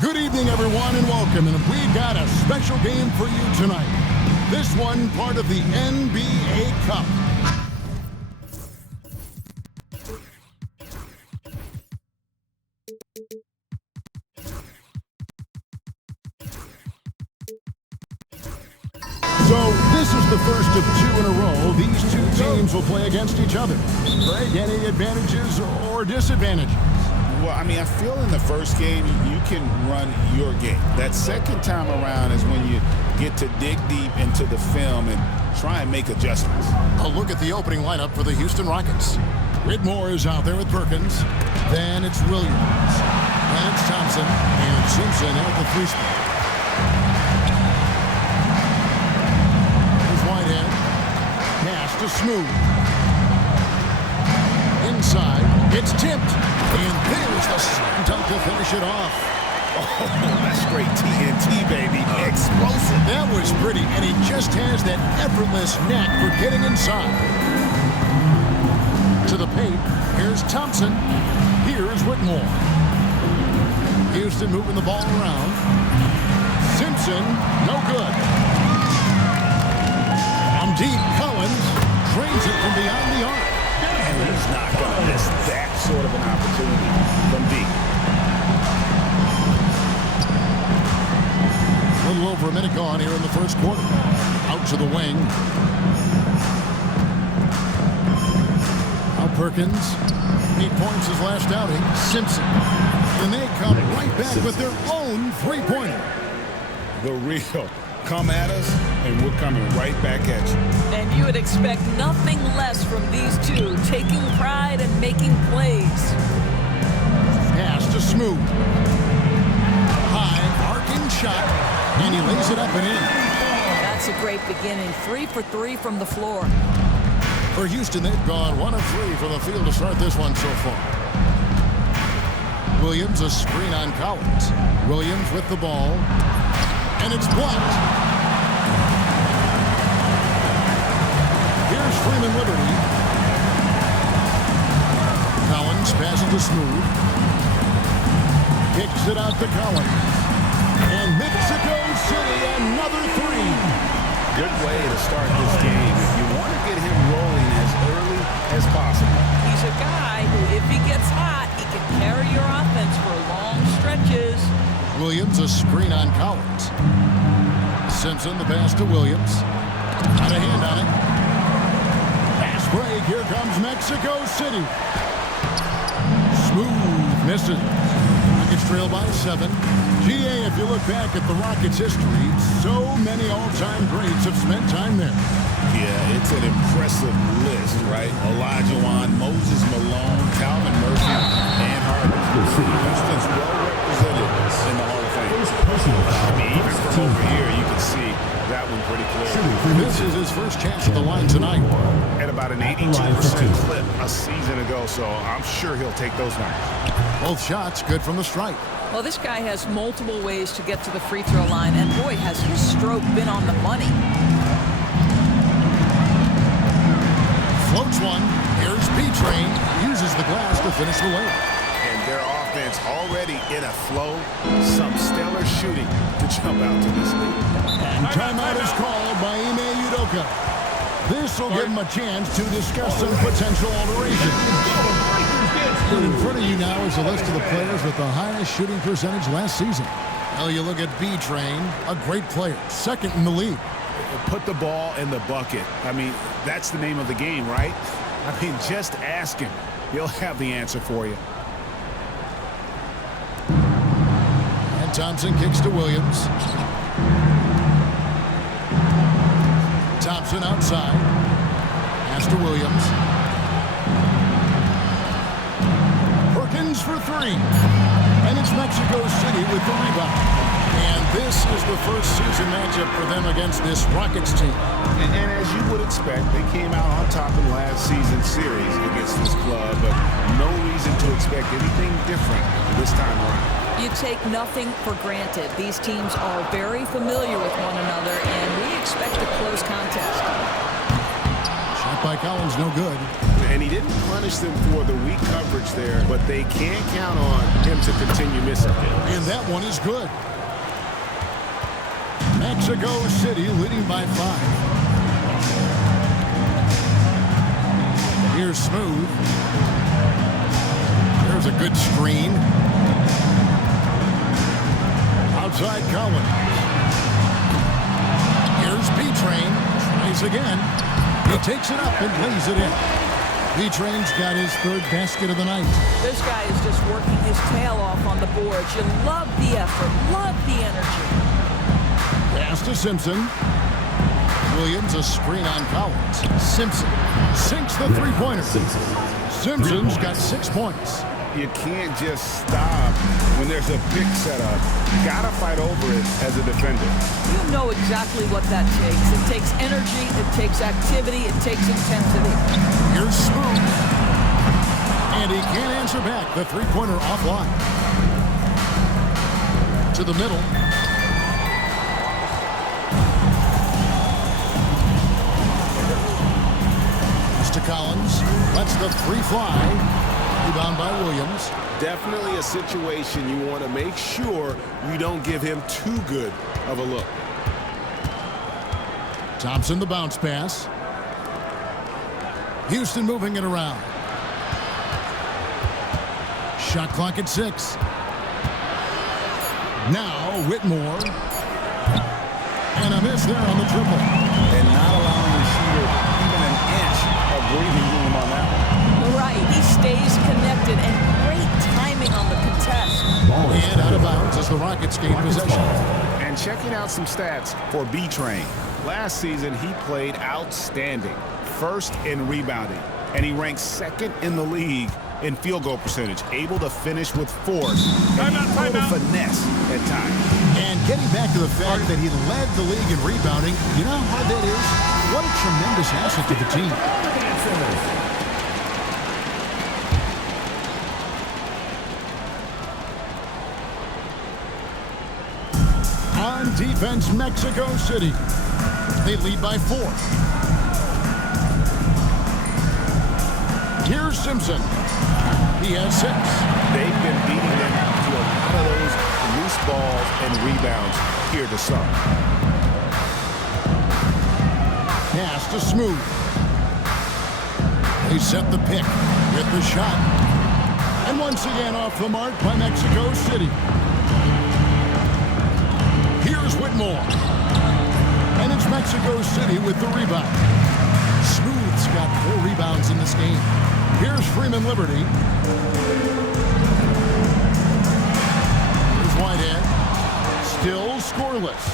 Good evening, everyone, and welcome. And we got a special game for you tonight. This one part of the NBA Cup. So this is the first of two in a row. These two teams will play against each other. Greg, any advantages or disadvantages? Well, I mean, I feel in the first game, you can run your game. That second time around is when you get to dig deep into the film and try and make adjustments. A look at the opening lineup for the Houston Rockets. Whitmore is out there with Perkins. Then it's Williams. Then it's Thompson. And Simpson at the free spot. Here's Whitehead. Pass to Smooth. Inside. It's tipped. And there's the slam dunk to finish it off. Oh, that's straight TNT, baby. Explosive. That was pretty, and he just has that effortless knack for getting inside. To the paint, here's Thompson. Here's Whitmore. Houston moving the ball around. Simpson, no good. From deep, Collins drains it from beyond the arc. And he's not going to miss that sort of an opportunity from deep. A little over a minute gone here in the first quarter. Out to the wing. Now Perkins. 8 points his last outing. Simpson. And they come right back with their own three-pointer. The real. Come at us, and we're coming right back at you. And you would expect nothing less from these two, taking pride and making plays. Pass to Smooth. High, arcing shot, and he lays it up and in. That's a great beginning. 3 for 3 from the floor. For Houston, they've gone 1 of 3 from the field to start this one so far. Williams, a screen on Collins. Williams with the ball. And it's blocked. Here's Freeman Liberty. Collins passes to Smooth. Kicks it out to Collins. And Mexico City, another 3. Good way to start this game. If you want to get him rolling as early as possible. He's a guy who, if he gets hot, he can carry your offense for long stretches. Williams, a screen on Collins. Simpson, the pass to Williams. Got a hand on it. Pass break. Here comes Mexico City. Smooth misses. Rockets trail by 7. GA, if you look back at the Rockets' history, so many all-time greats have spent time there. Yeah, it's an impressive list, right? Olajuwon, Moses Malone, Calvin Murphy, and Harden. Houston's well represented in the Hall of Fame. I mean, even from over here, you can see that one pretty clear. This is his first chance at the line tonight. At about an 82% clip a season ago, so I'm sure he'll take those numbers. Both shots good from the stripe. Well, this guy has multiple ways to get to the free throw line, and boy, has his stroke been on the money. Floats one. Here's B-Train. Uses the glass to finish the layup. And their offense already in a flow. Some stellar shooting to jump out to this lead. And timeout is called by Ime Udoka. This will give him a chance to discuss some potential alteration. And in front of you now is a list of the players with the highest shooting percentage last season. Well, you look at B-Train, a great player, second in the league. Put the ball in the bucket. I mean, that's the name of the game, right? I mean, just ask him. He'll have the answer for you. And Thompson kicks to Williams. Thompson outside. Pass to Williams. Perkins for 3. And it's Mexico City with the rebound. And this is the first season matchup for them against this Rockets team. And as you would expect, they came out on top in last season's series against this club, but no reason to expect anything different this time around. You take nothing for granted. These teams are very familiar with one another, and we expect a close contest. Shot Block by Collins, no good. And he didn't punish them for the weak coverage there, but they can't count on him to continue missing. And that one is good. Mexico City leading by 5. Here's Smooth. There's a good screen. Outside Collins. Here's B-Train. Tries again. He takes it up and lays it in. B-Train's got his 3rd basket of the night. This guy is just working his tail off on the boards. You love the effort, love the energy. Pass to Simpson. Williams a screen on Collins. Simpson sinks the three-pointer. Simpson's got 6 points. You can't just stop when there's a pick set up. You gotta fight over it as a defender. You know exactly what that takes. It takes energy, it takes activity, it takes intensity. Here's Smooth. And he can't answer back. The three-pointer offline. To the middle. To Collins. Lets the 3 fly. Rebound by Williams. Definitely a situation you want to make sure you don't give him too good of a look. Thompson the bounce pass. Houston moving it around. Shot clock at 6. Now Whitmore. And a miss there on the triple. And not allowing the shooter even an inch of breathing room on that one. Right, he stays connected and great timing on the contest. And out of bounds as the Rockets gain possession. And checking out some stats for B-Train. Last season, he played outstanding. 1st in rebounding. And he ranks 2nd in the league in field goal percentage. Able to finish with force. And a little finesse at times. And getting back to the fact that he led the league in rebounding, you know how hard that is? What a tremendous asset to the team. On defense, Mexico City. They lead by 4. Here's Simpson. He has 6. They've been beating them to a lot of those loose balls and rebounds here to start. Pass to Smooth. They set the pick with the shot. And once again off the mark by Mexico City. Here's Whitmore. And it's Mexico City with the rebound. Smooth's got 4 rebounds in this game. Here's Freeman Liberty. Here's Whitehead. Still scoreless.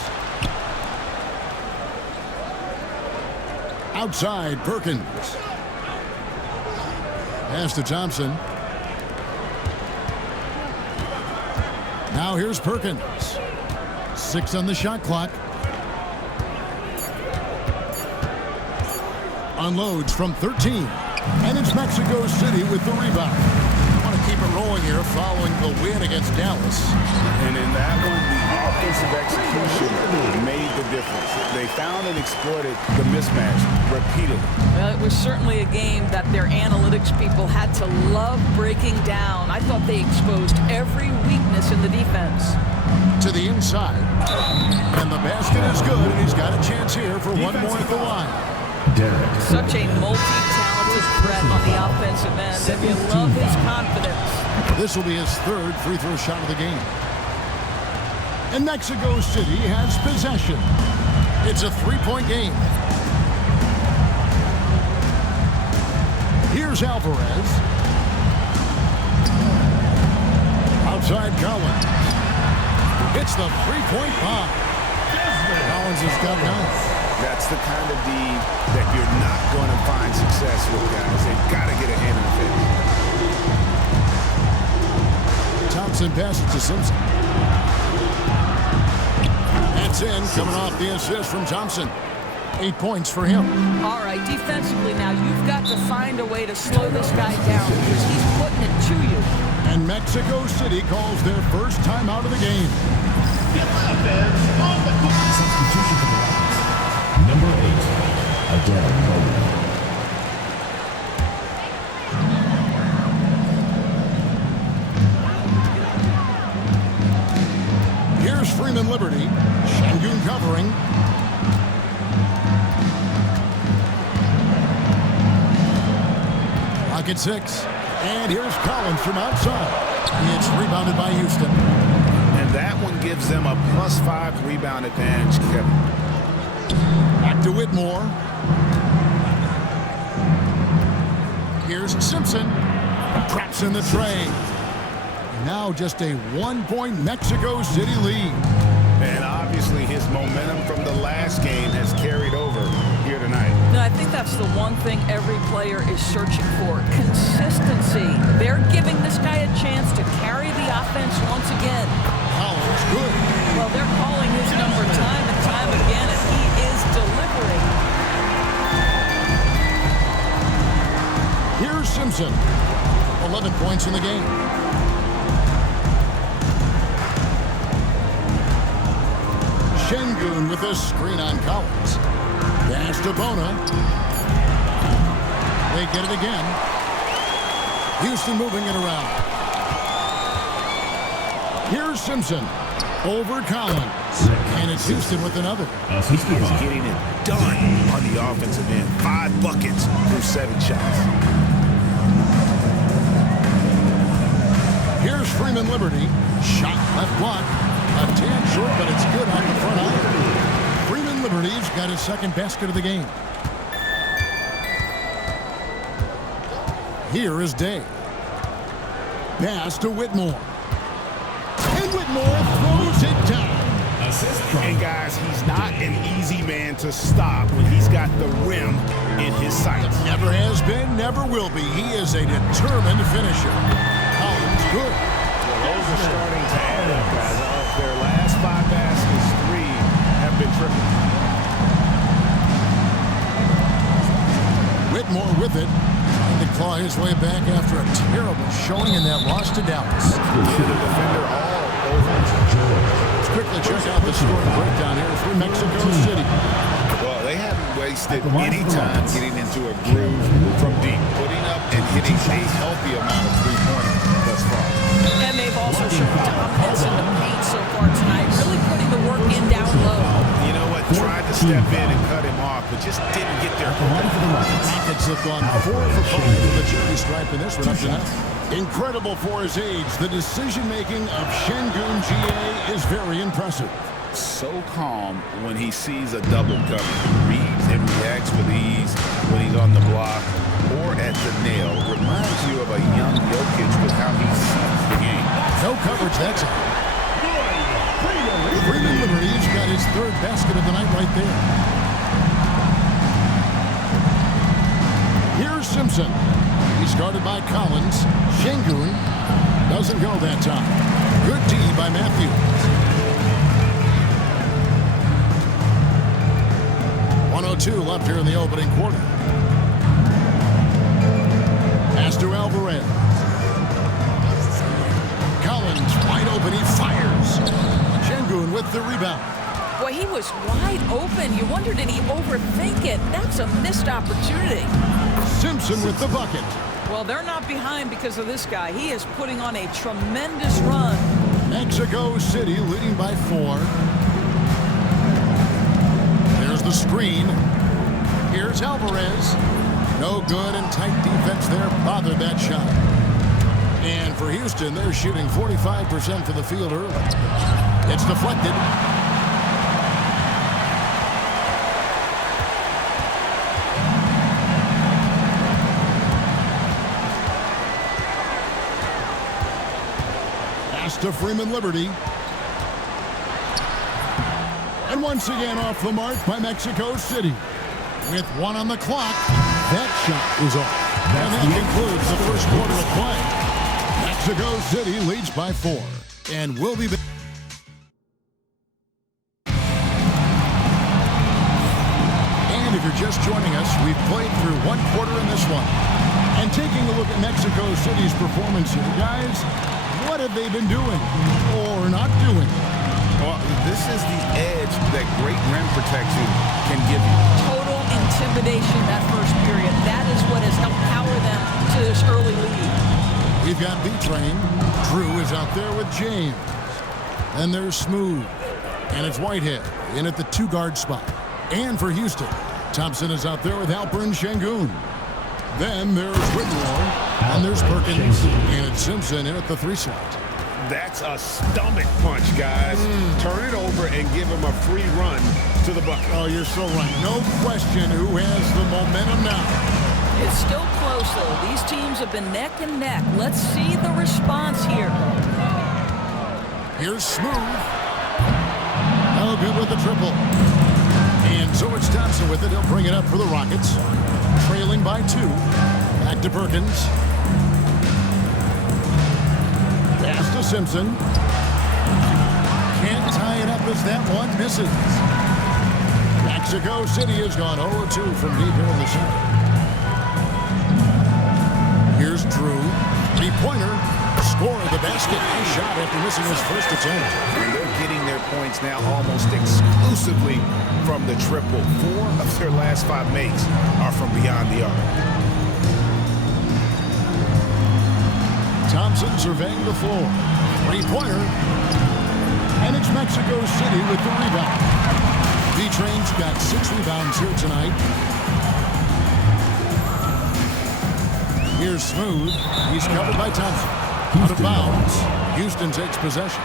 Outside, Perkins. Pass to Thompson. Now here's Perkins. 6 on the shot clock. Unloads from 13. And it's Mexico City with the rebound. I want to keep it rolling here following the win against Dallas. And in that one, the offensive execution made the difference. They found and exploited the mismatch repeatedly. Well, it was certainly a game that their analytics people had to love breaking down. I thought they exposed every weakness in the defense. To the inside. And the basket is good, and he's got a chance here for one more at the line. Such a multi-talented threat on the offensive end, and you love his confidence. This will be his 3rd free throw shot of the game. And Mexico City has possession. It's a 3-point game. Here's Alvarez. Outside Collins. Hits the 3-point bomb. Collins has got 9. That's the kind of D that you're not going to find success with, guys. They've got to get a hand in the face. Thompson passes to Simpson. That's in, coming off the assist from Thompson. 8 points for him. All right, defensively now, you've got to find a way to slow this guy down because he's putting it to you. And Mexico City calls their first timeout of the game. Substitution for the Rockets. Number 8, Adele Mowry. Freeman Liberty. Şengün covering. Pocket 6. And here's Collins from outside. It's rebounded by Houston. And that one gives them a +5 rebound advantage, Kevin. Back to Whitmore. Here's Simpson. Traps in the tray. Now just a 1-point Mexico City lead. And obviously his momentum from the last game has carried over here tonight. No, I think that's the one thing every player is searching for. Consistency. They're giving this guy a chance to carry the offense once again. Collins, good. Well, they're calling his number time and time again, and he is delivering. Here's Simpson. 11 points in the game. Şengün with a screen on Collins. Pass to Bona. They get it again. Houston moving it around. Here's Simpson. Over Collins. And it's Houston with another. He's getting it done on the offensive end. 5 buckets through 7 shots. Here's Freeman Liberty. Shot left block. A tad short, but it's good on the front iron. Freeman Liberty's got his second basket of the game. Here is Day. Pass to Whitmore. And Whitmore throws it down. And guys, he's not an easy man to stop when he's got the rim in his sights. Never has been, never will be. He is a determined finisher. Collins, good. Well, those are starting to add up, guys. Of their last 5 baskets, 3 have been triple. Whitmore with it. Trying to claw his way back after a terrible showing in that loss to Dallas. The defender all over. Let's quickly check out the scoring breakdown here for Mexico City. Well, they haven't wasted any time getting into a groove from deep, putting up and hitting a healthy amount of three-pointers thus far. And they've also shown dominance in the paint so far tonight, really putting the work in down low. You know what? Tried to step in and cut him off, but just didn't get there. Rockets have gone 4 for 5 with the charity stripe in this one up tonight. Incredible for his age. The decision-making of Şengün GA is very impressive. So calm when he sees a double coming. Reads and reacts with ease when he's on the block or at the nail. Reminds you of a young Jokic with how he sees the game. No coverage, that's it. Freeman Liberty's got his 3rd basket of the night right there. Here's Simpson. He's guarded by Collins. Şengün doesn't go that time. Good D by Matthews. 1:02 left here in the opening quarter. Pass to Alvarez. Collins wide open. He fires. Şengün with the rebound. Boy, he was wide open. You wonder, did he overthink it? That's a missed opportunity. Simpson with the bucket. Well, they're not behind because of this guy. He is putting on a tremendous run. Mexico City leading by 4. There's the screen. Here's Alvarez. No good, and tight defense there bothered that shot. And for Houston, they're shooting 45% from the field early. It's deflected. Pass to Freeman Liberty. And once again off the mark by Mexico City. With 1 on the clock, that shot is off. And that concludes the first quarter of play. Mexico City leads by 4. And we'll be back. And if you're just joining us, we've played through 1 quarter in this one. And taking a look at Mexico City's performance here, guys, what have they been doing or not doing? Well, this is the edge that great rim protection can give you. Total intimidation that first period. That is what has helped power them to this early lead. We've got B-Train. Drew is out there with James. And there's Smooth. And it's Whitehead in at the 2-guard spot. And for Houston, Thompson is out there with Alperen Şengün. Then there's Whitmore, and there's Perkins, and it's Simpson in at the 3 slot. That's a stomach punch, guys. Turn it over and give him a free run to the bucket. Oh, you're so right. No question who has the momentum now. It's still close, though. These teams have been neck and neck. Let's see the response here. Here's Smooth. Oh, good with the triple. And so it's Thompson with it. He'll bring it up for the Rockets. Trailing by 2. Back to Perkins. Pass to Simpson. Can't tie it up as that one misses. Mexico City has gone 0-2 from deep here in the center. Here's Drew. 3-pointer. Score at the basket. Nice shot after missing his first attempt. And they're getting their points now almost exclusively from the triple. 4 of their last 5 makes are from beyond the arc. Thompson surveying the floor. 3-pointer. And it's Mexico City with the rebound. V-Train's got 6 rebounds here tonight. Here's Smooth. He's covered by Thompson. Out of bounds. Houston takes possession.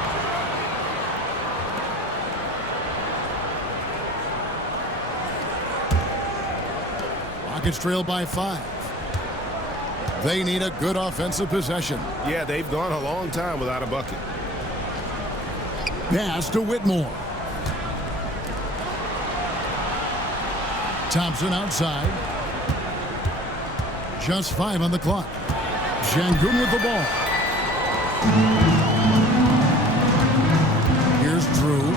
Rockets trail by 5. They need a good offensive possession. Yeah, they've gone a long time without a bucket. Pass to Whitmore. Thompson outside. Just 5 on the clock. Şengün with the ball. Here's Drew.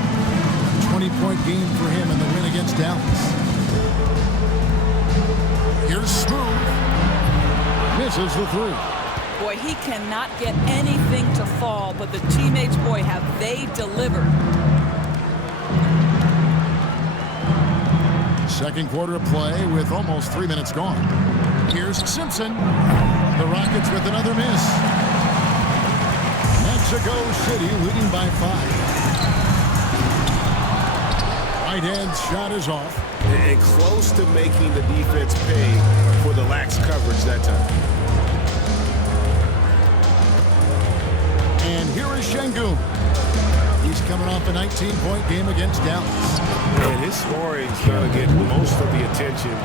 20-point game for him in the win against Dallas. Here's Smooth. Misses the 3. Boy, he cannot get anything to fall, but the teammates, boy, have they delivered. Second quarter of play with almost 3 minutes gone. Here's Simpson. The Rockets with another miss. Mexico City leading by 5. Whitehead's shot is off. And close to making the defense pay for the lax coverage that time. And here is Şengün. He's coming off a 19-point game against Dallas. And his scoring's going to get most of the attention.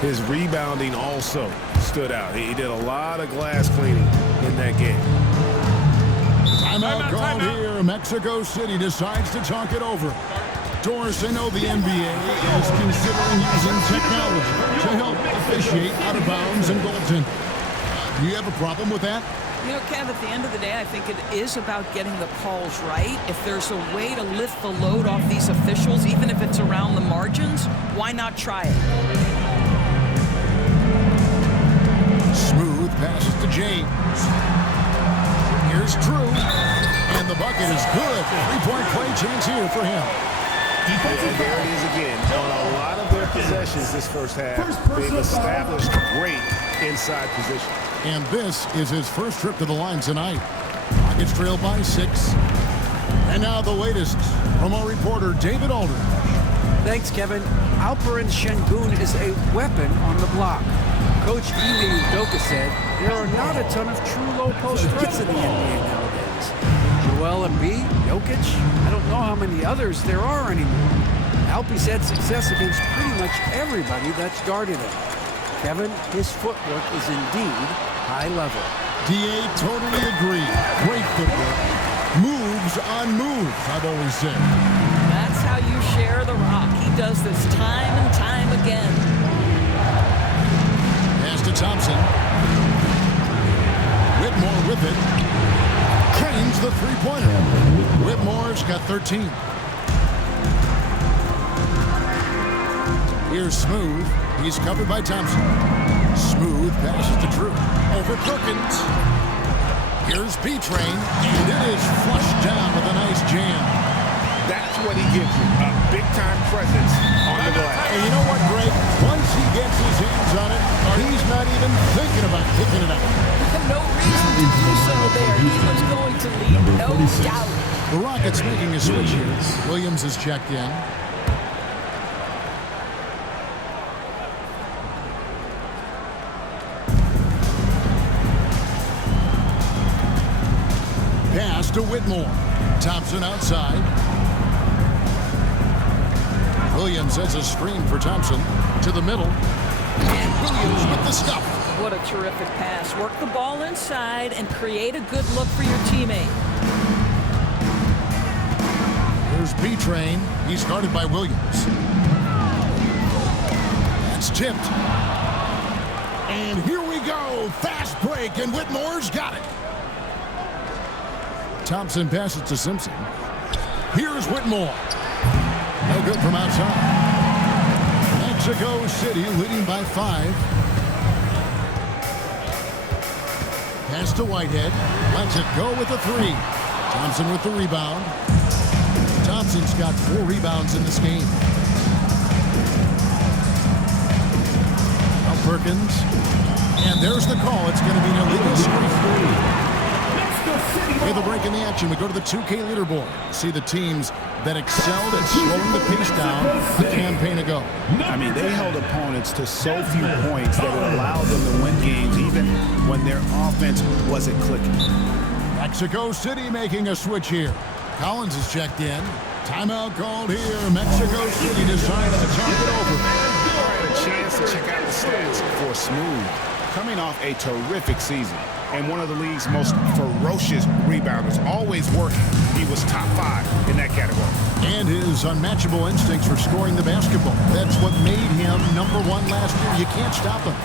His rebounding also stood out. He did a lot of glass cleaning in that game. Timeout called here. Mexico City decides to talk it over. Doris, I know the NBA is considering using technology to help officiate out of bounds and goaltending. Do you have a problem with that? You know, Kev, at the end of the day, I think it is about getting the calls right. If there's a way to lift the load off these officials, even if it's around the margins, why not try it? Smooth passes to James. Here's Drew. And the bucket is good. 3-point play chance here for him. And there it is again. On a lot of their possessions this first half, they've established great inside position. And this is his first trip to the line tonight. Rockets trail by 6. And now the latest from our reporter, David Aldridge. Thanks, Kevin. Alperen Şengün is a weapon on the block. Coach Ime Udoka said there are not a ton of true low-post threats in the NBA nowadays. Joel Embiid, Jokic, I don't know how many others there are anymore. Alpie's had success against pretty much everybody that's guarded him. Kevin, his footwork is indeed high level. DA totally agree. Great footwork. Moves on moves, I've always said. That's how you share the rock. He does this time and time again. Pass to Thompson. Whitmore with it. Cranes the 3-pointer. Whitmore's got 13. Here's Smooth. He's covered by Thompson. Smooth passes to Drew. Over Perkins. Here's B-Train. And it is flushed down with a nice jam. That's what he gives you, a big-time presence on the glass. And you know what, Greg? checking it out. No reason to do so there. He was going to lead, no doubt. The Rockets making a switch here. Williams has checked in. Pass to Whitmore. Thompson outside. Williams has a screen for Thompson to the middle. And Williams with the stuff. What a terrific pass. Work the ball inside and create a good look for your teammate. Here's B-Train. He's guarded by Williams. That's tipped. And here we go. Fast break, and Whitmore's got it. Thompson passes to Simpson. Here's Whitmore. No good from outside. Mexico City leading by 5. Pass to Whitehead. Lets it go with a 3. Thompson with the rebound. Thompson's got 4 rebounds in this game. Now Perkins. And there's the call. It's going to be an illegal screen. With a break in the action, we go to the 2K leaderboard. See the teams that excelled at slowing the pace down a campaign ago. I mean, they held opponents to so few points that it allowed them to win games even when their offense wasn't clicking. Mexico City making a switch here. Collins is checked in. Timeout called here. Mexico City decides to talk it over. All right, a chance to check out the stats for Smooth. Coming off a terrific season and one of the league's most ferocious rebounders, always working. He was top 5 in that category. And his unmatchable instincts for scoring the basketball. That's what made him #1 last year. You can't stop him,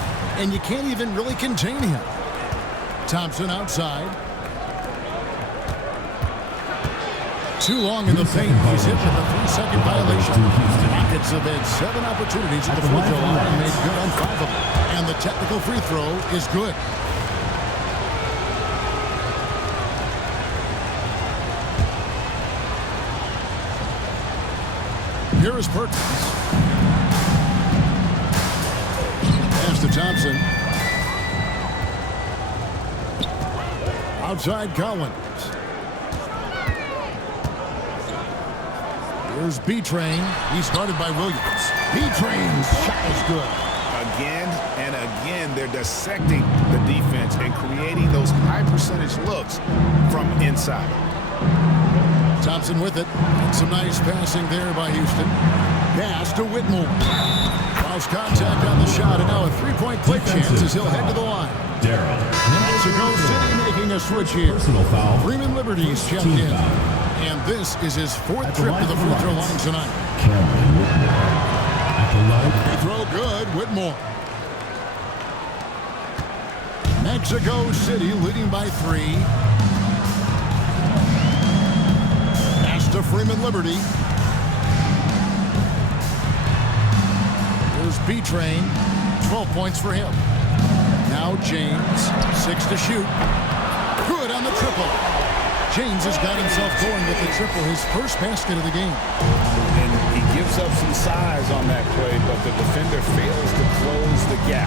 and you can't even really contain him. Thompson outside. Too long in the paint. He's hit with a 3-second violation. Rockets have had 7 opportunities at the free throw line and made good on 5 of them. And the technical free throw is good. Here is Perkins. Pass to Thompson. Outside Collins. Here's B-Train. He's guarded by Williams. B-Train's shot is good. Again and again, they're dissecting the defense and creating those high-percentage looks from inside. Thompson with it. Some nice passing there by Houston. Pass to Whitmore. Lost contact on the shot, and now a 3-point play chance as he'll head to the line. Mexico City making a switch here. Freeman Liberty's checked in. And this is his 4th trip to the free throw line tonight. Free throw good, Whitmore. Mexico City leading by 3. Pass to Freeman Liberty. Here's B-Train. 12 points for him. Now James. 6 to shoot. Good on the triple. James has got himself going with the triple, his first basket of the game. And he gives up some size on that play, but the defender fails to close the gap.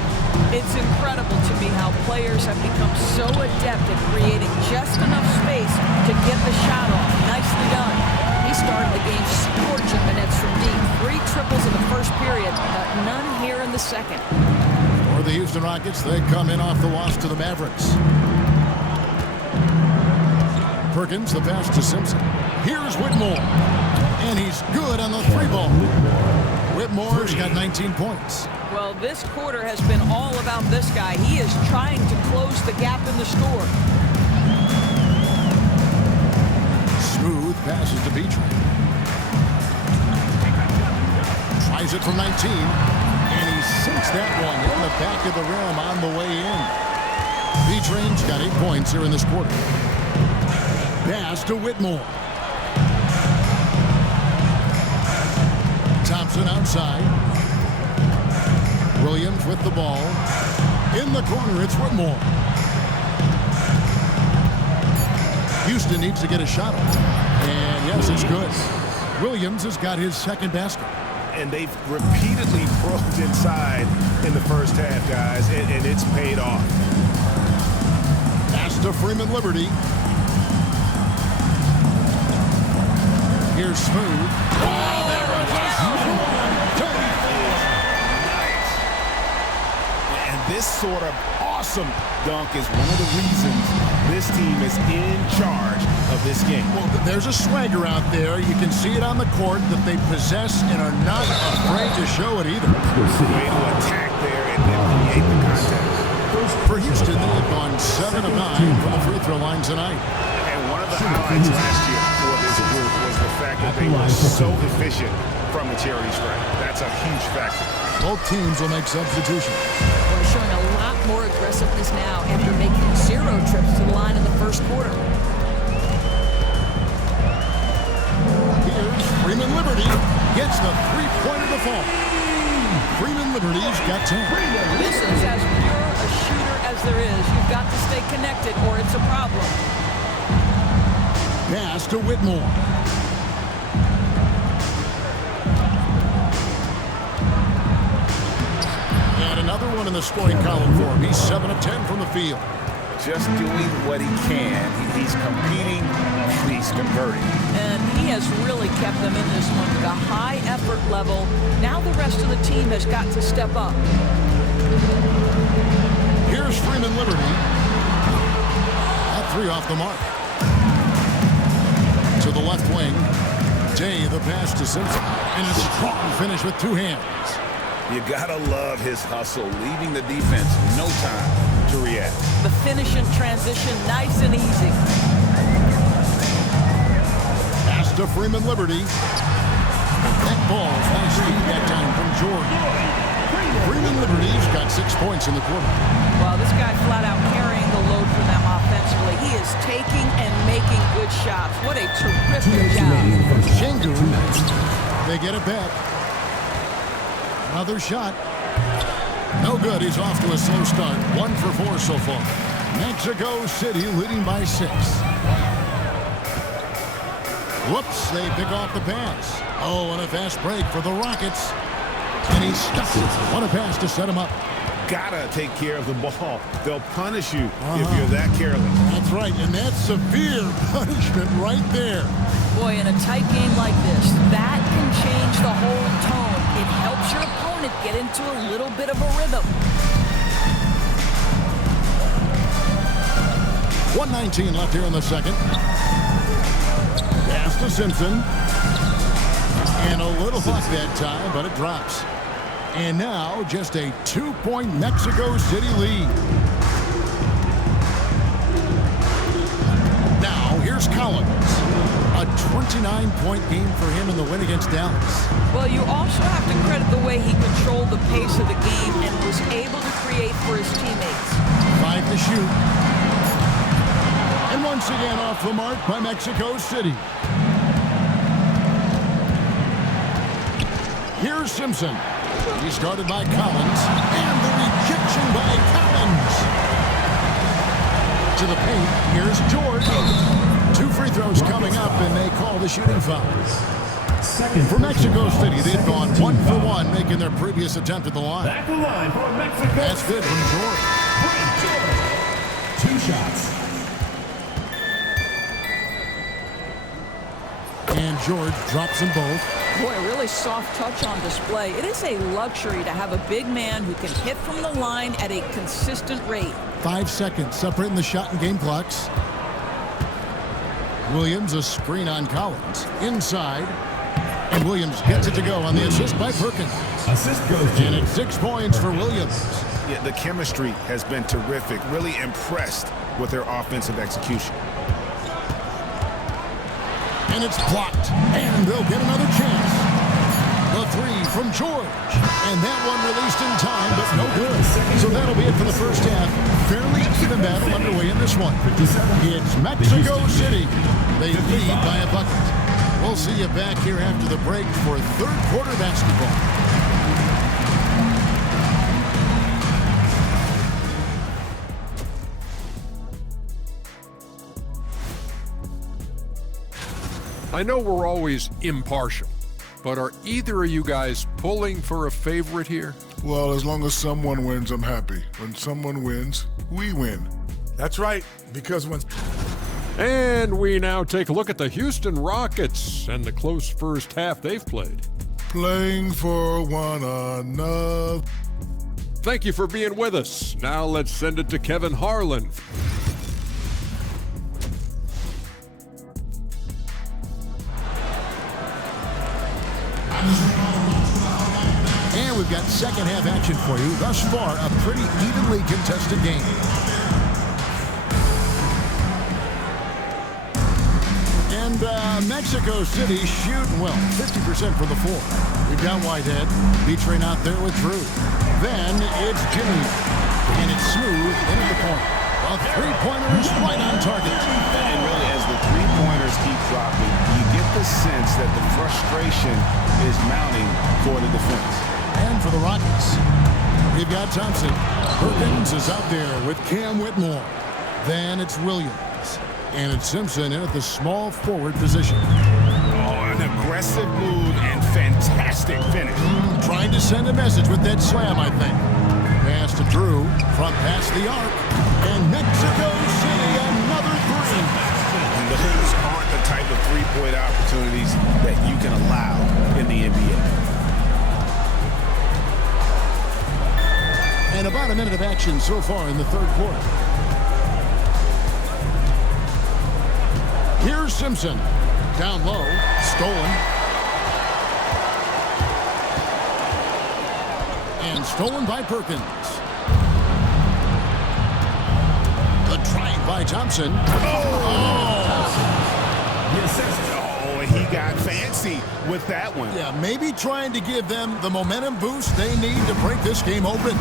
It's incredible to me how players have become so adept at creating just enough space to get the shot off. Nicely done. He started the game scorching minutes from deep. 3 triples in the first period, but none here in the second. For the Houston Rockets, they come in off the loss to the Mavericks. Perkins, the pass to Simpson. Here's Whitmore. And he's good on the 3-ball. Whitmore's got 19 points. Well, this quarter has been all about this guy. He is trying to close the gap in the score. Smooth passes to B-Train. Tries it from 19. And he sinks that one in the back of the rim on the way in. B-Train's got 8 points here in this quarter. Pass to Whitmore. Thompson outside. Williams with the ball. In the corner, it's Whitmore. Houston needs to get a shot off. And yes, it's good. Williams has got his 2nd basket. And they've repeatedly probed inside in the first half, guys, and it's paid off. to Freeman Liberty. Here's Smooth. Oh, there it is. Nice. And this sort of awesome dunk is one of the reasons this team is in charge of this game. Well, there's a swagger out there. You can see it on the court that they possess and are not afraid to show it either. Way to attack there and then create the contest. For Houston, they have gone 7 of 9 from the free throw line tonight. And one of the highlights last year for this group was the fact that they were so efficient from the charity stripe. That's a huge factor. Both teams will make substitutions. Well, showing a lot more aggressiveness now after making 0 trips to the line in the first quarter. Here's Freeman Liberty. Gets the three-pointer to fall. Freeman Liberty's got 10. This is as pure a shooter as there is. You've got to stay connected or it's a problem. Pass to Whitmore. And another one in the scoring column for him. He's 7 of 10 from the field. Just doing what he can. He's competing, he's converting. And he has really kept them in this one with a high effort level. Now the rest of the team has got to step up. Here's Freeman Liberty. That 3 off the mark. To the left wing. Day the pass to Simpson. And a strong finish with 2 hands. You gotta love his hustle, leaving the defense no time to react. The finish in transition, nice and easy. Pass to Freeman Liberty. That ball's nice speed that time from Jordan. Freeman Liberty's got 6 points in the quarter. Well, this guy flat out carrying the load for them offensively. He is taking and making good shots. What a terrific job. Shingu, they get it back. Another shot. No good. He's off to a slow start. 1 for 4 so far. Mexico City leading by 6. Whoops, they pick off the pass. Oh, and a fast break for the Rockets. And he stuffs it. What a pass to set him up. Gotta take care of the ball. They'll punish you if you're that careless. That's right, and that's severe punishment right there. Boy, in a tight game like this, that can change the whole tone. It helps your opponent get into a little bit of a rhythm. 1:19 left here in the second. Pass to Simpson. And a little off that time, but it drops. And now just a 2-point Mexico City lead. Now here's Collins. A 29-point game for him in the win against Dallas. Well, you also have to credit the way he controlled the pace of the game and was able to create for his teammates. 5 to shoot. And once again off the mark by Mexico City. Here's Simpson. He's guarded by Collins. And the rejection by Collins. To the paint. Here's George. 2 free throws coming up, and they call the shooting foul. For Mexico City, they've gone 1 for 1, making their previous attempt at the line. Back the line for Mexico. That's good from George. 2 shots. And George drops them both. Boy, a really soft touch on display. It is a luxury to have a big man who can hit from the line at a consistent rate. 5 seconds separating the shot and game clocks. Williams, a screen on Collins. Inside. And Williams gets it to go on the assist by Perkins. Assist goes to. And it's 6 points for Williams. Yeah, the chemistry has been terrific. Really impressed with their offensive execution. And it's blocked. And they'll get another chance. The 3 from George. And that one released in time, but no good. So that'll be it for the first half. Fairly even battle underway in this one. It's Mexico City. They lead by a bucket. We'll see you back here after the break for third quarter basketball. I know we're always impartial, but are either of you guys pulling for a favorite here? Well, as long as someone wins, I'm happy. When someone wins, we win. That's right, because when... And we now take a look at the Houston Rockets and the close first half they've played. Playing for one another. Thank you for being with us. Now let's send it to Kevin Harlan. And we've got second half action for you. Thus far, a pretty evenly contested game. And Mexico City shooting well, 50% from the floor. We've got Whitehead, B-Train out there with Drew. Then it's Jimmy, and it's smooth in at the point. A three-pointer is right on target. And really, as the three-pointers keep dropping, you get the sense that the frustration is mounting for the defense. And for the Rockets, we've got Thompson. Perkins is out there with Cam Whitmore. Then it's Williams. And it's Simpson in at the small forward position. Oh, an aggressive move and fantastic finish. Trying to send a message with that slam, I think. Pass to Drew, front past the arc. And Mexico City, another three. And those aren't the type of three-point opportunities that you can allow in the NBA. And about a minute of action so far in the third quarter. Here's Simpson. Down low. Stolen. And stolen by Perkins. The drive by Thompson. Oh, he got fancy with that one. Yeah, maybe trying to give them the momentum boost they need to break this game open.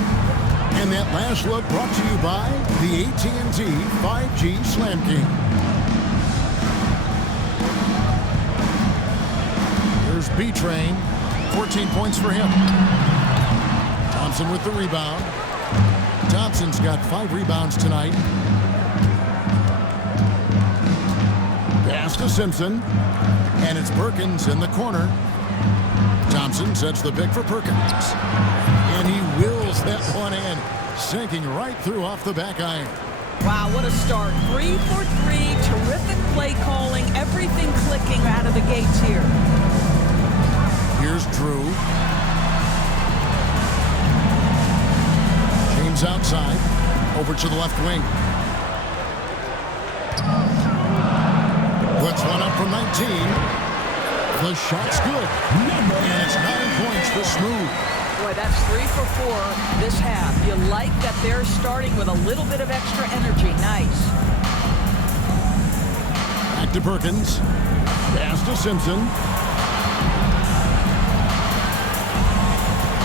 And that last look brought to you by the AT&T 5G Slam King. Here's B-Train. 14 points for him. Thompson with the rebound. Thompson's got 5 rebounds tonight. Pass to Simpson. And it's Perkins in the corner. Thompson sets the pick for Perkins. And he wills that one in, sinking right through off the back iron. Wow, what a start. 3 for 3, terrific play calling, everything clicking out of the gates here. Here's Drew. James outside, over to the left wing. Puts one up from 19. The shot's good. And it's 9 points for Smooth. Boy, that's 3 for 4 this half. You like that they're starting with a little bit of extra energy. Nice. Back to Perkins. Pass to Simpson.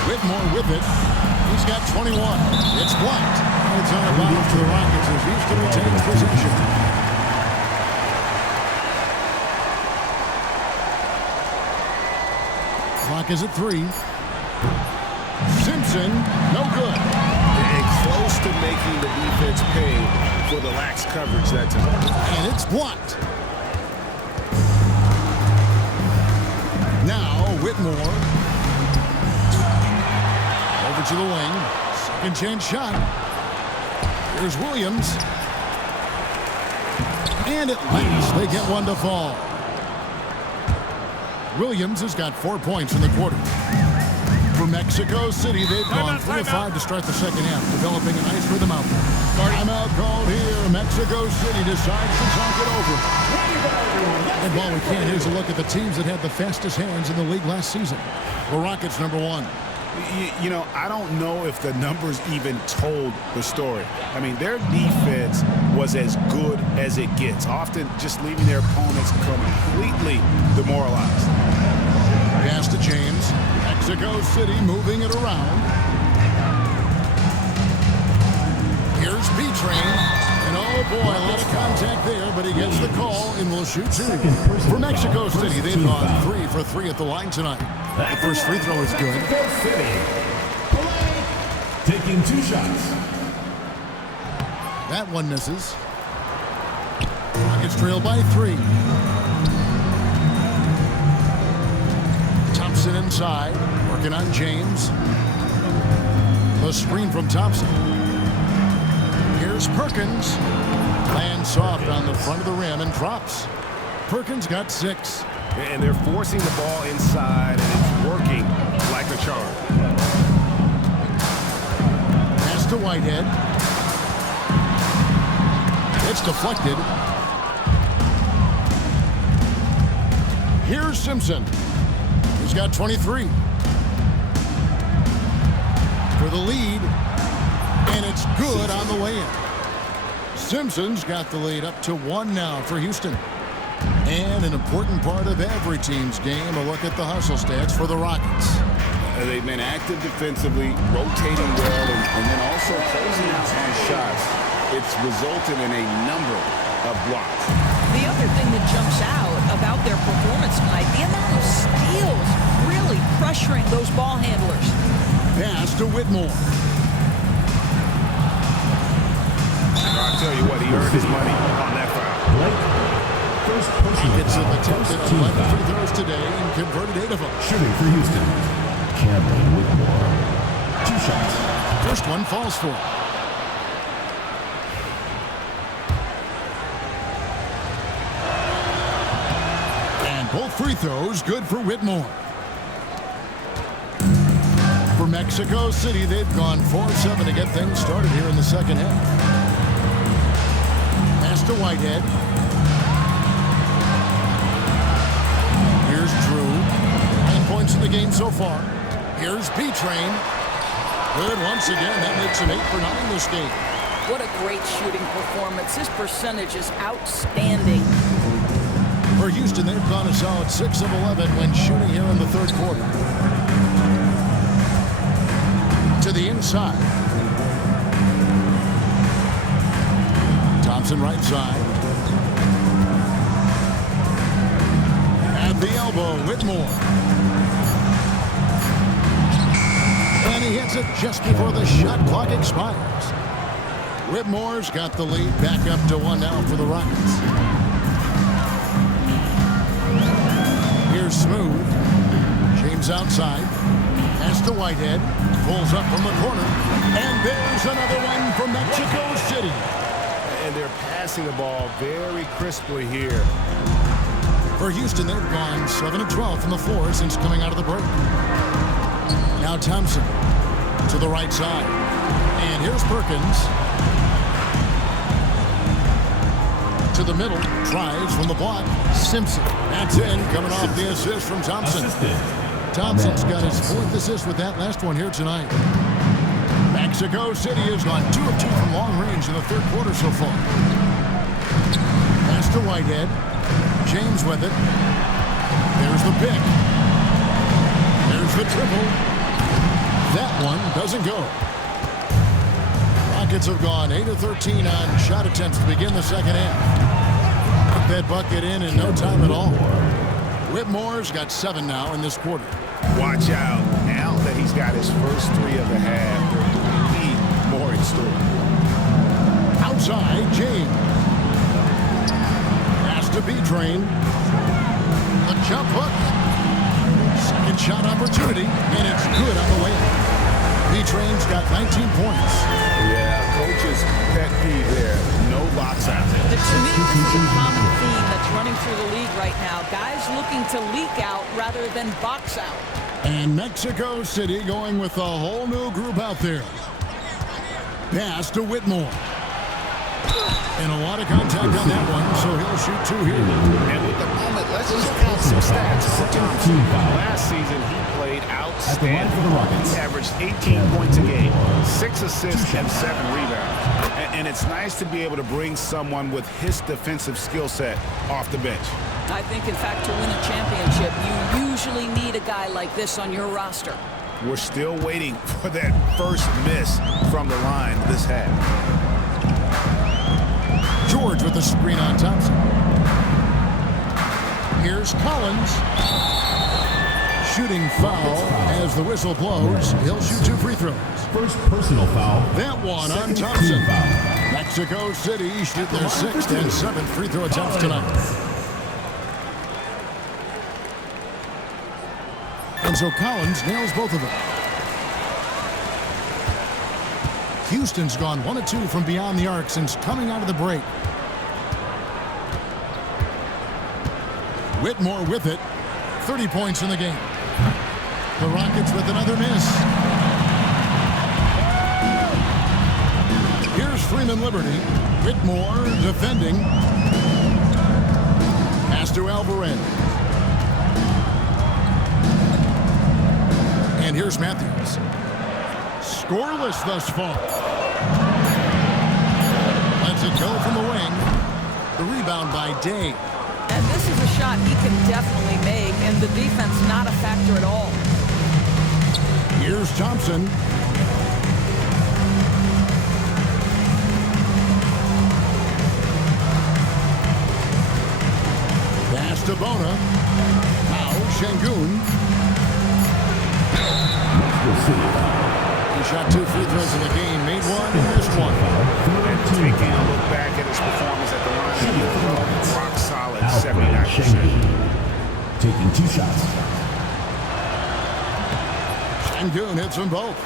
Whitmore with it. He's got 21. It's blocked. It's on a bottom to the Rockets as Houston retains possession. Clock is at 3. Simpson, no good. And close to making the defense pay for the lax coverage that time. And it's blocked. Now Whitmore. Over to the wing. Second chance shot. Here's Williams. And at last they get one to fall. Williams has got 4 points in the quarter. For Mexico City, they've gone 3 of 5 to start the second half, developing a nice rhythm out there. Timeout called here. Mexico City decides to talk it over. And while we can't, here's a look at the teams that had the fastest hands in the league last season. The Rockets, number 1. You know, I don't know if the numbers even told the story. I mean, their defense was as good as it gets, often just leaving their opponents completely demoralized. Pass to James. Mexico City moving it around. Here's B-Train. And oh boy, a lot of contact there, but he gets the call and will shoot 2. For Mexico City, they've gone 3 for 3 at the line tonight. The first free throw is good. Taking 2 shots. That one misses. Rockets trail by 3. Thompson inside, working on James. The screen from Thompson. Here's Here's Perkins. Lands soft on the front of the rim and drops. Perkins got 6. And they're forcing the ball inside, and it's working like a charm. Pass to Whitehead. It's deflected. Here's Simpson. He's got 23. For the lead. And it's good on the way in. Simpson's got the lead up to 1 now for Houston. And an important part of every team's game, a look at the hustle stats for the Rockets. They've been active defensively, rotating well, and then also closing out on shots. It's resulted in a number of blocks. The other thing that jumps out about their performance tonight, the amount of steals really pressuring those ball handlers. Pass to Whitmore. I'll tell you what, he earned his money on that foul. First personal It's foul. attempted 11 free throws today and converted 8 of them. Shooting for Houston. Cameron Whitmore. 2 shots. First one falls for him. And both free throws good for Whitmore. For Mexico City, they've gone 4-7 to get things started here in the second half. Pass to Whitehead. Here's Drew. 9 points in the game so far. Here's B-Train. Good once again. That makes him 8 for 9 this game. What a great shooting performance. His percentage is outstanding. For Houston, they've gone a solid 6 of 11 when shooting here in the third quarter. To the inside. Thompson right side. At the elbow, Whitmore. And he hits it just before the shot clock expires. Whitmore's got the lead back up to 1 now for the Rockets. Here's Smooth. James outside. Pass to Whitehead. Pulls up from the corner. And there's another one from Mexico City. And they're passing the ball very crisply here. For Houston, they've gone 7 of 12 from the floor since coming out of the break. Now Thompson to the right side. And here's Perkins. To the middle. Tries from the block. Simpson. That's in. Coming off the assist from Thompson. Thompson's got his 4th assist with that last one here tonight. Mexico City has gone 2 of 2 from long range in the third quarter so far. Pass to Whitehead. James with it. There's the pick. There's the triple. That one doesn't go. Rockets have gone 8 of 13 on shot attempts to begin the second half. Put that bucket in no time at all. Whitmore's got 7 now in this quarter. Watch out. Now that he's got his first 3 of the half, there will be more in store. Outside, James. Pass to B-Train. The jump hook. Second shot opportunity, and it's good on the way. B-Train's got 19 points. Yeah, coach's pet peeve there. No box out. To me, this is a common theme that's running through the league right now. Guys looking to leak out rather than box out. And Mexico City going with a whole new group out there. Pass to Whitmore. And a lot of contact on that one, so he'll shoot 2 here. And with the moment, let's check out some stats for Thompson. Last season, he played outstanding. He averaged 18 points a game, 6 assists, and 7 rebounds. And it's nice to be able to bring someone with his defensive skill set off the bench. I think, in fact, to win a championship, you usually need a guy like this on your roster. We're still waiting for that first miss from the line this half. George with the screen on Thompson. Here's Collins. Shooting foul as the whistle blows. He'll shoot 2 free throws. First personal foul. That one on Thompson. Mexico City shoot their 6th and 7th free throw attempts tonight. And so Collins nails both of them. Houston's gone 1 of 2 from beyond the arc since coming out of the break. Whitmore with it. 30 points in the game. The Rockets with another miss. Here's Freeman Liberty. Whitmore defending. Pass to Alvarez. And here's Matthews. Scoreless thus far. Lets it go from the wing. The rebound by Day. And this is a shot he can definitely make, and the defense not a factor at all. Here's Thompson. Pass to Bona. Now Şengün. He shot 2 free throws in the game, made 1, missed 1. And taking a look back at his performance at the line, rock solid, 79%. Taking 2 shots. Şengün hits them both.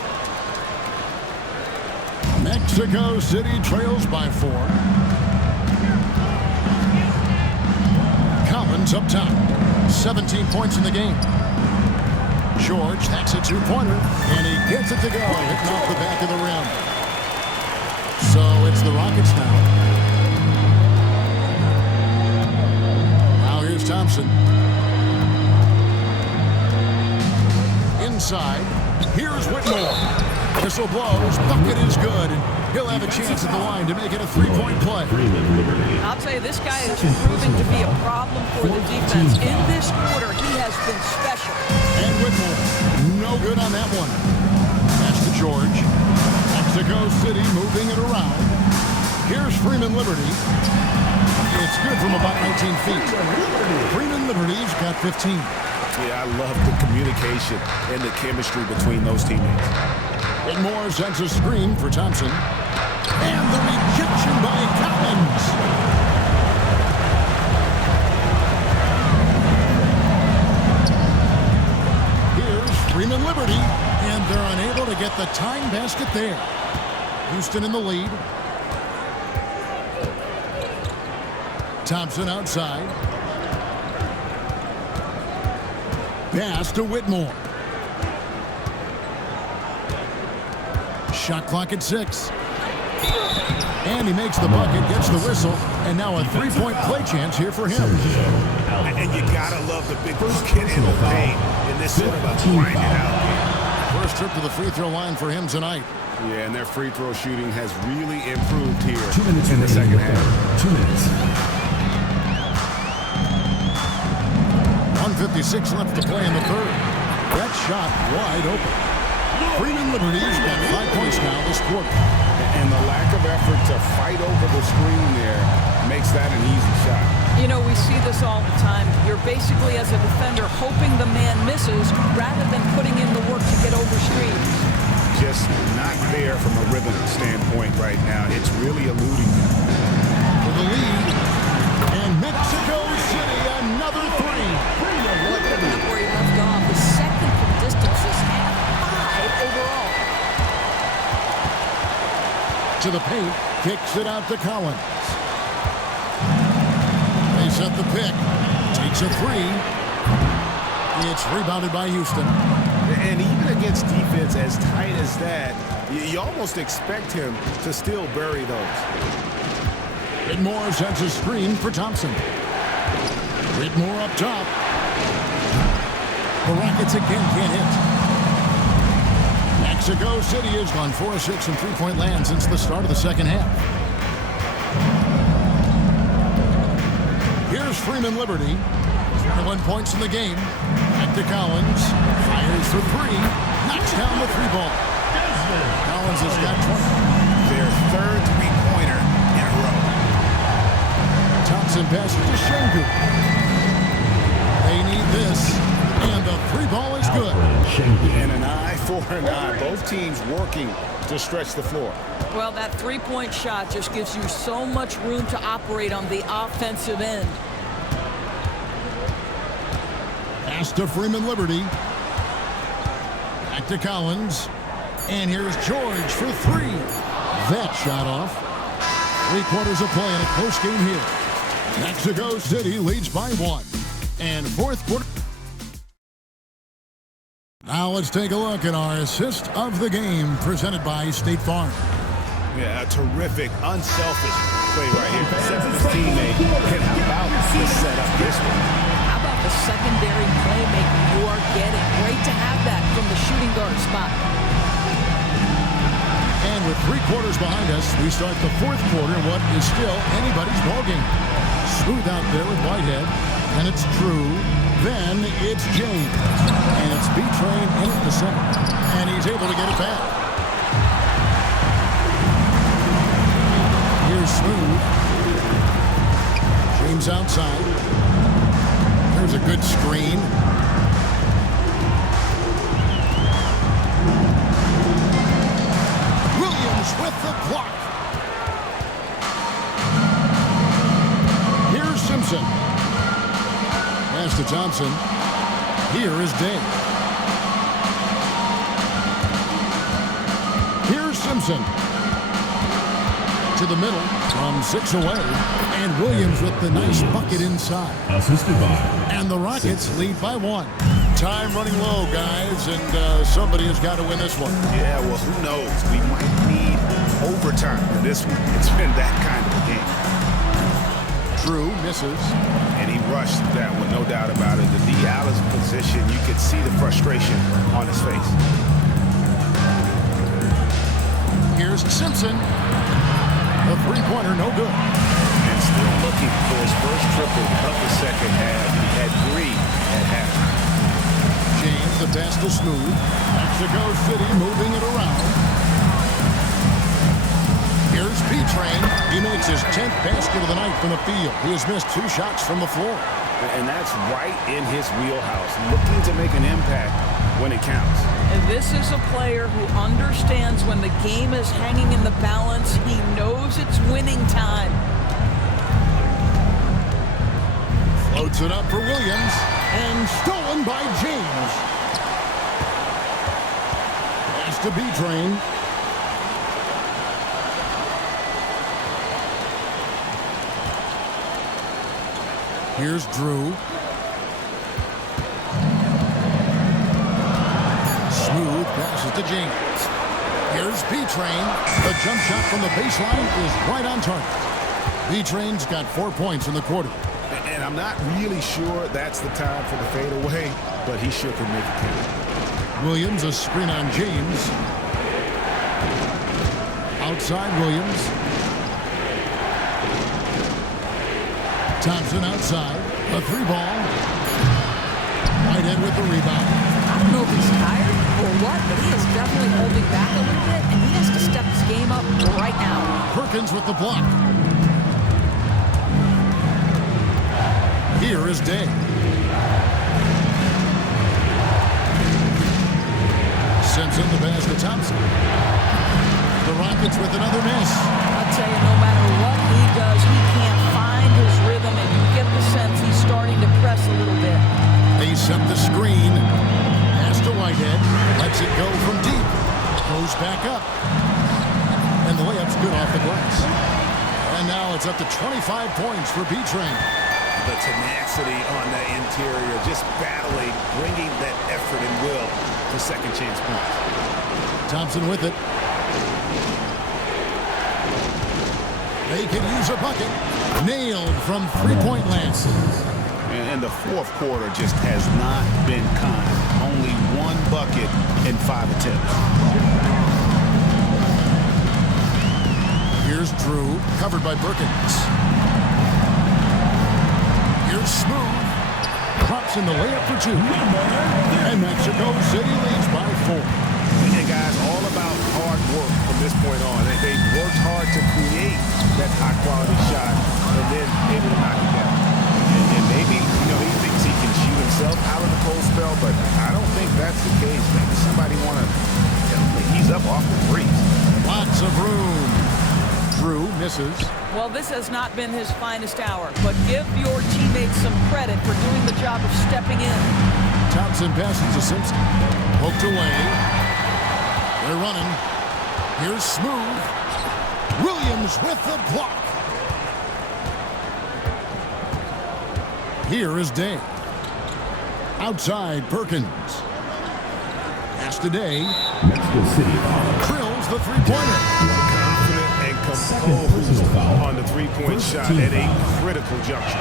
Mexico City trails by 4. Collins up top. 17 points in the game. George, that's a 2-pointer, and he gets it to go, hitting off the back of the rim. So it's the Rockets now. Now here's Thompson. Inside, here's Whitmore. Whistle blows, bucket is good, and he'll have a chance at the line to make it a 3-point play. I'll tell you, this guy is proving to be a problem for the defense. In this quarter, he has been special. And Whitmore, no good on that one. That's to George. Mexico City moving it around. Here's Freeman Liberty. It's good from about 19 feet. Freeman Liberty's got 15. Yeah, I love the communication and the chemistry between those teammates. Whitmore sends a screen for Thompson. And the rejection by Collins. Here's Freeman Liberty. And they're unable to get the tying basket there. Houston in the lead. Thompson outside. Pass to Whitmore. Shot clock at 6. And he makes the bucket, gets the whistle, and now a 3-point play chance here for him. And you gotta love the big bucket in the paint in this sort of a grinded out game. First trip to the free throw line for him tonight. Yeah, and their free throw shooting has really improved here 2 minutes in the second half. 2 minutes. 1:56 left to play in the third. That shot wide open. Freeman Liberty's got 5 points now this quarter. And the lack of effort to fight over the screen there makes that an easy shot. You know, we see this all the time. You're basically, as a defender, hoping the man misses rather than putting in the work to get over screens. Just not there from a rhythm standpoint right now. It's really eluding them. For the lead. And Mexico City, another 3. Picking up where he left off. The second from distance is half 5 overall. To the paint, kicks it out to Collins. They set the pick. Takes a 3. It's rebounded by Houston. And even against defense as tight as that, you almost expect him to still bury those. Whitmore sends a screen for Thompson. Whitmore up top. The Rockets again can't hit. Mexico City has gone 4 of 6 from three-point land since the start of the second half. Here's Freeman Liberty. 1 points in the game. Back to Collins. Fires for 3. Knocks down the 3-ball. Collins has got 20. Their third three-pointer in a row. Thompson passes to Şengün. They need this. And the 3-ball is good. And an eye for an eye. Both teams working to stretch the floor. Well, that 3-point shot just gives you so much room to operate on the offensive end. Pass to Freeman Liberty. Back to Collins. And here's George for 3. That shot off. 3 quarters of play in a close game here. Mexico City leads by 1. And fourth quarter. Now let's take a look at our assist of the game presented by State Farm. Yeah, a terrific, unselfish play right here. Sets his teammate. And how about the setup this one? How about the secondary playmaking you are getting? Great to have that from the shooting guard spot. And with 3 quarters behind us, we start the fourth quarter in what is still anybody's ballgame. Smooth out there with Whitehead, and it's Drew. Then it's James, and it's B-Train in at the center, and he's able to get it back. Here's Smooth. James outside. There's a good screen. Williams with the block. Here's Simpson. Pass to Thompson. Here is Day. Here's Simpson. To the middle from 6 away. And Williams with the nice bucket inside. Assisted by. And the Rockets lead by 1. Time running low, guys, and somebody has got to win this one. Yeah, well, who knows? We might need overtime in this one. It's been that kind of a game. Drew misses. And he rushed that one, no doubt about it. The D out of position, you could see the frustration on his face. Here's Simpson. The 3-pointer, no good. And still looking for his first triple of the second half. He had 3 at half. James, the pass to Smooth. Mexico City moving it around. Here's B-Train. He makes his 10th basket of the night from the field. He has missed 2 shots from the floor. And that's right in his wheelhouse, looking to make an impact when it counts. And this is a player who understands when the game is hanging in the balance. He knows it's winning time. Floats it up for Williams. And stolen by James. Pass to B-Train. Here's Drew. Smooth passes to James. Here's B-Train. The jump shot from the baseline is right on target. B-Train's got 4 points in the quarter. And I'm not really sure that's the time for the fadeaway, but he sure can make it count. Williams, a screen on James. Outside Williams. Thompson outside. A 3-ball. Whitehead with the rebound. I don't know if he's tired or what, but he is definitely holding back a little bit, and he has to step his game up right now. Perkins with the block. Here is Day. Simpson the pass to Thompson. The Rockets with another miss. I'll tell you, no matter what he does, he can't find his rhythm, and you get the sense he's starting to press a little bit. They set the screen. Pass to Whitehead. Lets it go from deep. Goes back up. And the layup's good off the glass. And now it's up to 25 points for B-Train. The tenacity on the interior, just battling, bringing that effort and will for second chance points. Thompson with it. They can use a bucket. Nailed from 3-point land. And the fourth quarter just has not been kind. Only 1 bucket in 5 attempts. Here's Drew, covered by Perkins. Here's Smooth. Drops in the layup for 2. And Mexico City leads by 4. And guys, all about hard work from this point on. They worked hard to create that high-quality shot and then able to knock it down. And maybe, he thinks he can shoot himself out of the cold spell, but I don't think that's the case. Maybe somebody want to ease up off the breeze. Lots of room. Drew misses. Well, this has not been his finest hour, but give your teammates some credit for doing the job of stepping in. Thompson passes to Simpson. Poked away. They're running. Here's Smooth. Williams with the block. Here is Day. Outside Perkins. Pass to Day. Drills the three-pointer. Confident and composed on the three-point shot at a critical juncture.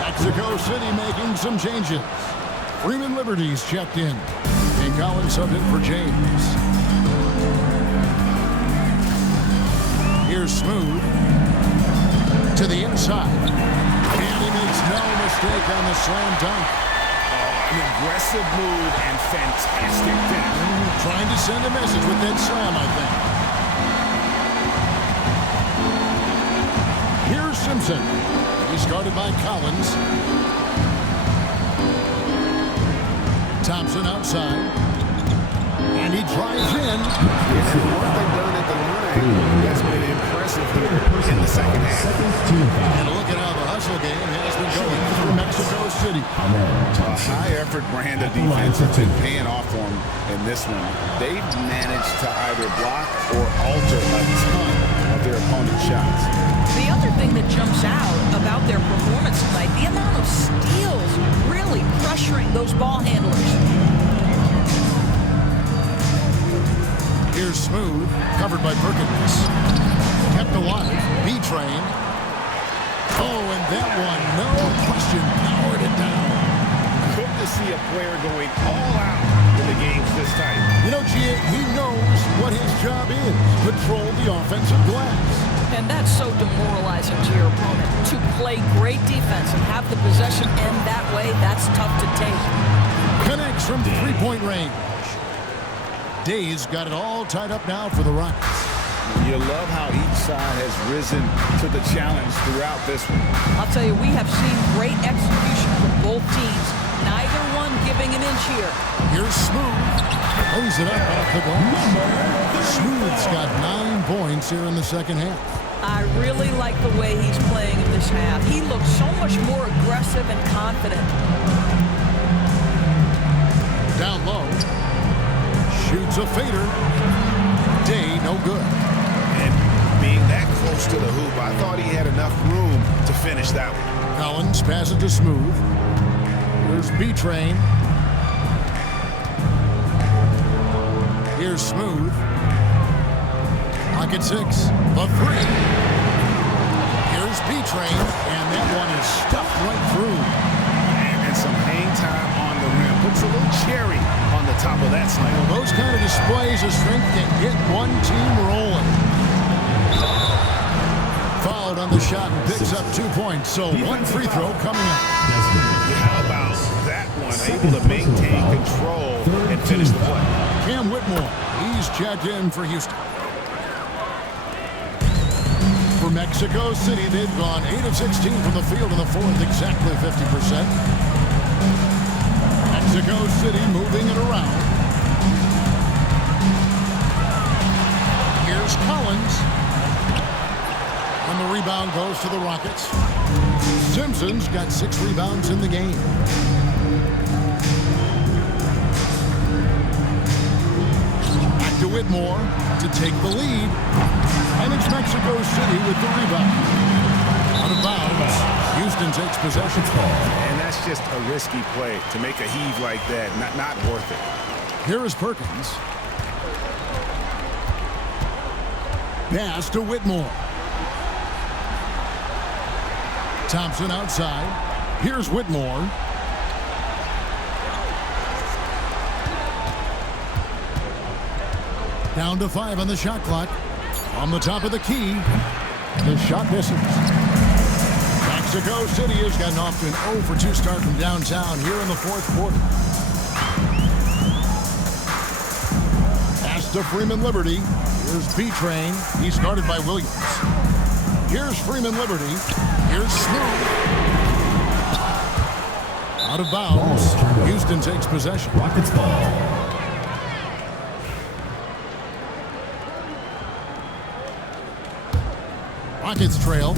Mexico City making some changes. Freeman Liberty's checked in. And Collins subbed in for James. Here's Smooth. To the inside. And he makes no mistake on the slam dunk. An aggressive move and fantastic finish. Trying to send a message with that slam, I think. Here's Simpson. He's guarded by Collins. Thompson outside. And he drives in. What they've done at the line has been impressive here in the second half. And look at how the hustle game has been going through Mexico City. A high-effort brand of defense has been paying off for them in this one. They've managed to either block or alter a ton of their opponent's shots. The other thing that jumps out about their performance tonight, the amount of steals really pressuring those ball handlers. Here's Smooth, covered by Perkins. Kept alive, B-Train. Oh, and that one, no question, powered it down. Good to see a player going all out in the games this tight. You know, G.A., he knows what his job is, control the offensive glass. And that's so demoralizing to your opponent. To play great defense and have the possession end that way, that's tough to take. Connects from three-point range. Day's got it all tied up now for the Rockets. You love how each side has risen to the challenge throughout this one. I'll tell you, we have seen great execution from both teams. Neither one giving an inch here. Here's Smooth. Lays it up off the glass. Smooth's got 9 points here in the second half. I really like the way he's playing in this half. He looks so much more aggressive and confident. Down low. Shoots a fader. Day, no good. And being that close to the hoop, I thought he had enough room to finish that one. Collins passes to Smooth. Here's B-Train. Here's Smooth. Pocket 6. The 3. Here's B-Train. And that one is stuffed right through. And some hang time on the rim. Puts a little cherry on the top of that slam. Well, those kind of displays of strength can get one team rolling. Fouled on the shot and picks up 2 points. So one free throw coming up. How about that one? Able to maintain control and finish the play. Cam Whitmore, he's checked in for Houston. For Mexico City, they've gone 8 of 16 from the field in the fourth, exactly 50%. Mexico City moving it around. Here's Collins. And the rebound goes to the Rockets. Simpson's got 6 rebounds in the game. Back to Whitmore to take the lead. And it's Mexico City with the rebound. Out of bounds. Houston takes possession. And that's just a risky play to make a heave like that. Not worth it. Here is Perkins. Pass to Whitmore. Thompson outside. Here's Whitmore. Down to 5 on the shot clock. On the top of the key. The shot misses. Mexico City has gotten off to an 0 for 2 start from downtown here in the fourth quarter. Pass to Freeman Liberty. Here's B-Train. He's guarded by Williams. Here's Freeman Liberty. Here's Smooth. Out of bounds. Houston takes possession. Rockets ball. Rockets trail.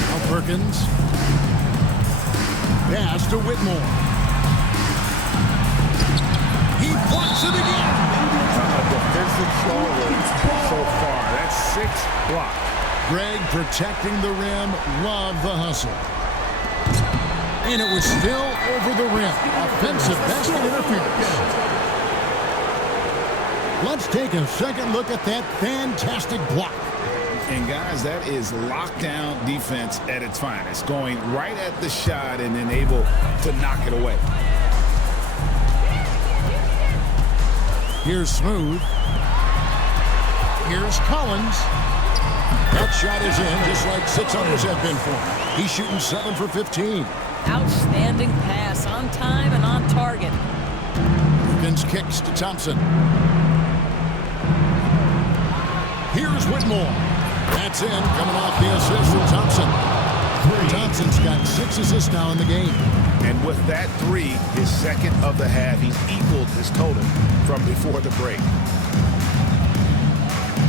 Now Perkins. Pass to Whitmore. He Blocks it again. A defensive stalwart so far. That's 6 blocks. Greg protecting the rim. Love the hustle. And it was still over the rim. Offensive basket interference. Let's take a second look at that fantastic block. And guys, that is lockdown defense at its finest. Going right at the shot and then able to knock it away. Here's Smooth. Here's Collins. That shot is in, just like 6 others have been for him. He's shooting 7 for 15. Outstanding pass, on time and on target. Perkins kicks to Thompson. Here's Whitmore. That's in, coming off the assist from Thompson. Thompson's got 6 assists now in the game. And with that 3, his second of the half, he's equaled his total from before the break.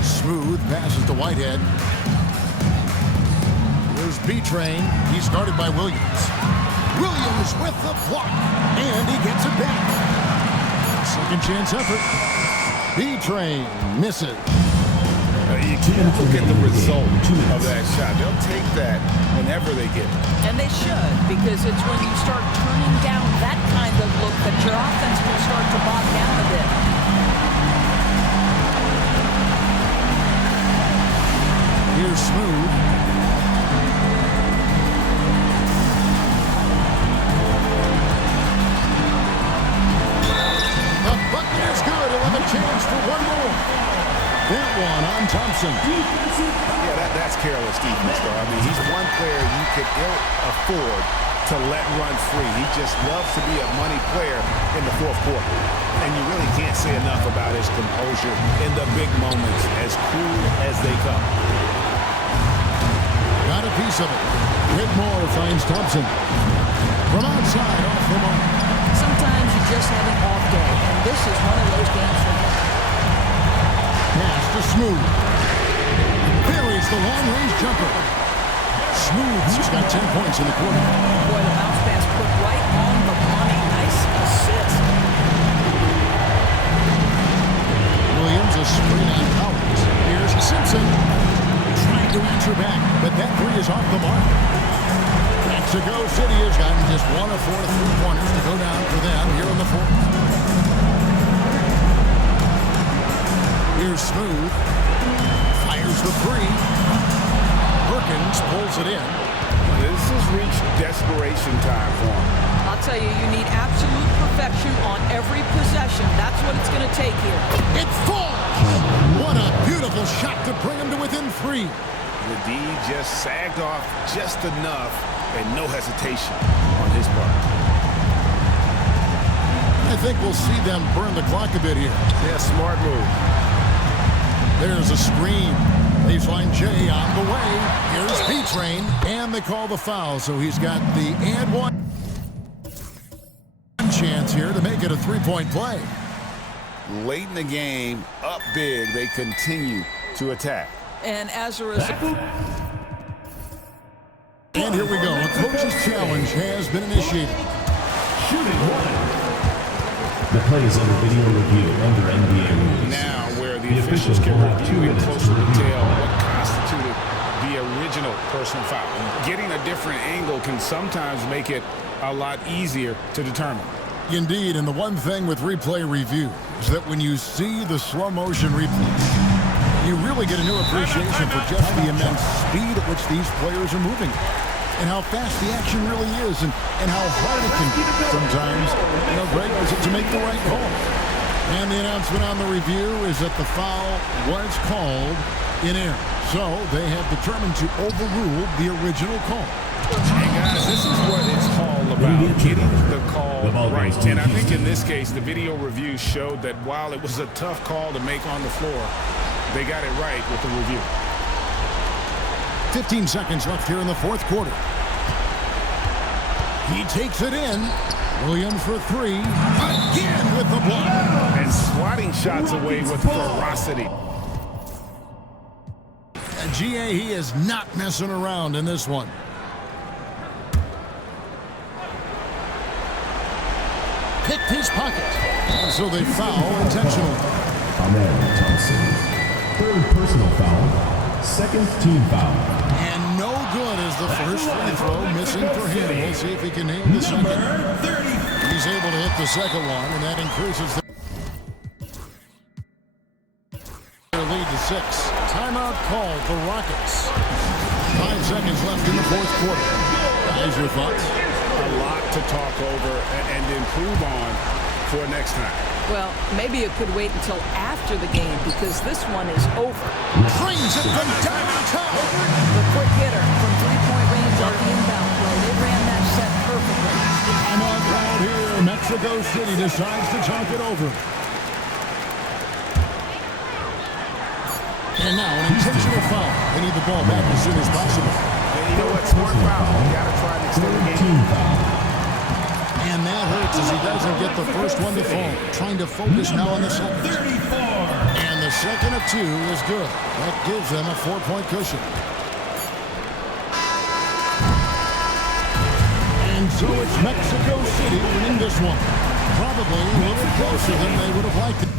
Smooth passes to Whitehead. Here's B-Train. He's guarded by Williams. Williams with the block. And he gets it back. Second chance effort. B-Train misses. You can't look at the result of that shot. They'll take that whenever they get it. And they should, because it's when you start turning down that kind of look that your offense will start to bog down a bit. Here's Smooth. The bucket is good. He'll have a chance for one more. That one on Thompson. Yeah, that's careless defense, though. I mean, he's one player you could ill afford to let run free. He just loves to be a money player in the fourth quarter. And you really can't say enough about his composure in the big moments, as cool as they come. Got a piece of it. Whitmore finds Thompson. From outside, off the mark. Sometimes you just have an off day, and this is one of those games for him. Pass to Smooth. Buries the long-range jumper. Smooth's got 10 points in the quarter. Boy, the bounce pass put right on the money. Nice assist. Williams a screen on Collins. Here's Simpson. Trying to answer back, but that 3 is off the mark. Mexico City has gotten just 1 of 4 3-pointers to go down for them here in the fourth. Here's Smooth. Fires the 3. Perkins pulls it in. This has reached desperation time for him. I'll tell you, you need absolute perfection on every possession. That's what it's going to take here. It falls! What a beautiful shot to bring him to within 3. The D just sagged off just enough and no hesitation on his part. I think we'll see them burn the clock a bit here. Yeah, smart move. There's a screen. Baseline J on the way. Here's B-Train. And they call the foul, so he's got the and one chance here to make it a 3-point play. Late in the game, up big, they continue to attack. And as a result... And here we go. A coach's challenge has been initiated. Shooting 1. The play is under video review under NBA rules. Now, where the officials can review in closer detail what constituted the original personal foul. Getting a different angle can sometimes make it a lot easier to determine. Indeed, and the one thing with replay review is that when you see the slow motion replay, you really get a new appreciation for just the immense speed at which these players are moving and how fast the action really is and how hard it can be sometimes, Greg, to make the right call. And the announcement on the review is that the foul was called in error. So they have determined to overrule the original call. And guys, this is what it's all about, getting the call right. And I think in this case, the video review showed that while it was a tough call to make on the floor, they got it right with the review. 15 seconds left here in the fourth quarter. He takes it in. Williams for 3. Again with the block. And swatting shots away with ferocity. And GA, he is not messing around in this one. picked his pocket. And so they foul intentionally. Ahmed Thompson. Third personal foul. Second team foul. And no good as the first free throw missing for him. We'll see if he can nail the second. He's able to hit the second one, and that increases their lead to 6. Timeout called the Rockets. 5 seconds left in the fourth quarter. Guys, your thoughts? A lot to talk over and improve on for next time. Well, maybe it could wait until after the game because this one is over. Brings it from downtown. The quick hitter from three-point range on the inbound throw. They ran that set perfectly. Timeout called here. Mexico City decides to talk it over. And now an intentional foul. They need the ball back as soon as possible. And you know what? Smart foul. You got to try to extend the game. Team foul. And that hurts as he doesn't get the first one to fall. Trying to focus now on the second. And the second of 2 is good. That gives them a 4-point cushion. And so it's Mexico City winning this one. Probably a little closer than they would have liked it.